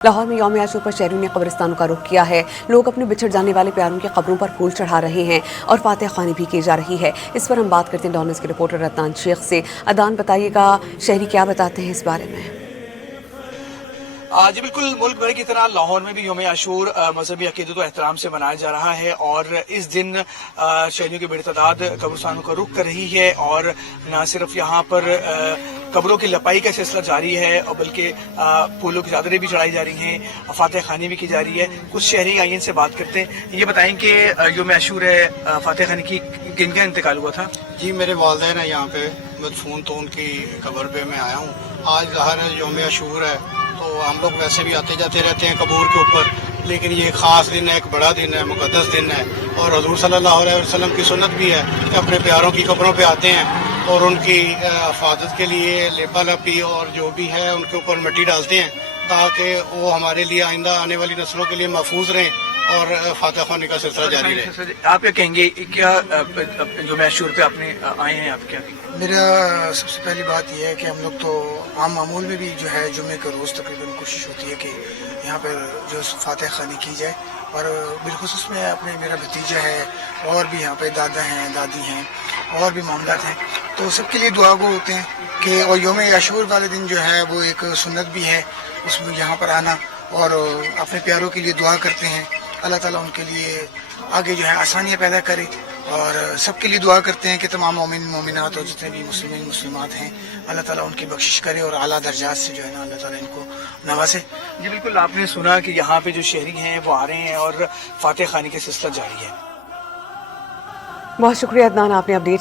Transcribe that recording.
लाहौर में यौम आशूर पर शहरियों ने कब्रिस्तानों का रुख किया है। लोग अपने बिछड़ जाने वाले प्यारों की कब्रों पर फूल चढ़ा रहे हैं और फातिहा ख्वानी भी की जा रही है। इस पर हम बात करते हैं डॉन न्यूज़ के रिपोर्टर अदनान शेख से। अदनान, बताइएगा शहरी क्या बताते हैं इस बारे में? जी बिल्कुल, मुल्क भर की तरह लाहौर में भी यौम आशूर मजहबी अकीदत व एहतराम से मनाया जा रहा है और इस दिन शहरियों की बड़ी तादाद कब्रिस्तानों का रुख कर रही है और न सिर्फ यहाँ पर कब्रों की लपाई का सिलसिला जारी है और बल्कि फूलों की चादरें भी चढ़ाई जा रही हैं, फातिहा खानी भी की जा रही है। कुछ शहरी आइन से बात करते हैं। ये बताएं कि यौम आशूर है, फातिहा खानी की किन का इंतकाल हुआ था? जी, मेरे वालिदैन है यहाँ पे मदफून, तो उनकी कब्र पे मैं आया हूँ। आज ज़ाहिर है यौम आशूर है, तो हम लोग वैसे भी आते जाते रहते हैं कब्र के ऊपर, लेकिन ये ख़ास दिन है, एक बड़ा दिन है, मुक़द्दस दिन है और हुज़ूर सल्लल्लाहु अलैहि वसल्लम की सुन्नत भी है कि अपने प्यारों की कब्रों पे आते हैं और उनकी हिफाजत के लिए लेपा लपी और जो भी है उनके ऊपर मिट्टी डालते हैं ताकि वो हमारे लिए आइंदा आने वाली नस्लों के लिए महफूज रहें और फातिहा ख्वानी का सिलसिला जारी रहे। आप क्या कहेंगे, क्या यौम आशूर पे आपने आए हैं, आप क्या? मेरा सबसे पहली बात यह है कि हम लोग तो आम मामूल में भी जो है जुमे के रोज़ तकरीबन कोशिश होती है कि यहाँ पर जो फातिहा खानी की जाए और बिलखुसूस में अपने मेरा भतीजा है और भी यहाँ पे दादा हैं, दादी हैं और भी मामलात हैं, तो सबके लिए दुआ गो होते हैं कि और यौम आशूर वाले दिन जो है वो एक सुन्नत भी है उसमें यहाँ पर आना और अपने प्यारों के लिए दुआ करते हैं। अल्लाह ताला उनके लिए आगे जो है आसानियाँ पैदा करे और सबके लिए दुआ करते हैं कि तमाम मोमिन मोमिनात और जितने भी मुस्लिम मुस्लिमात हैं अल्लाह ताला उनकी बख्शिश करे और आला दर्जात से जो है ना अल्लाह ताला इनको नवाजे। जी बिल्कुल, आपने सुना कि यहाँ पे जो शहरी हैं वो आ रहे हैं और फातिहा खानी का सिलसिला जारी है। बहुत शुक्रिया अदनान, आपने अपडेट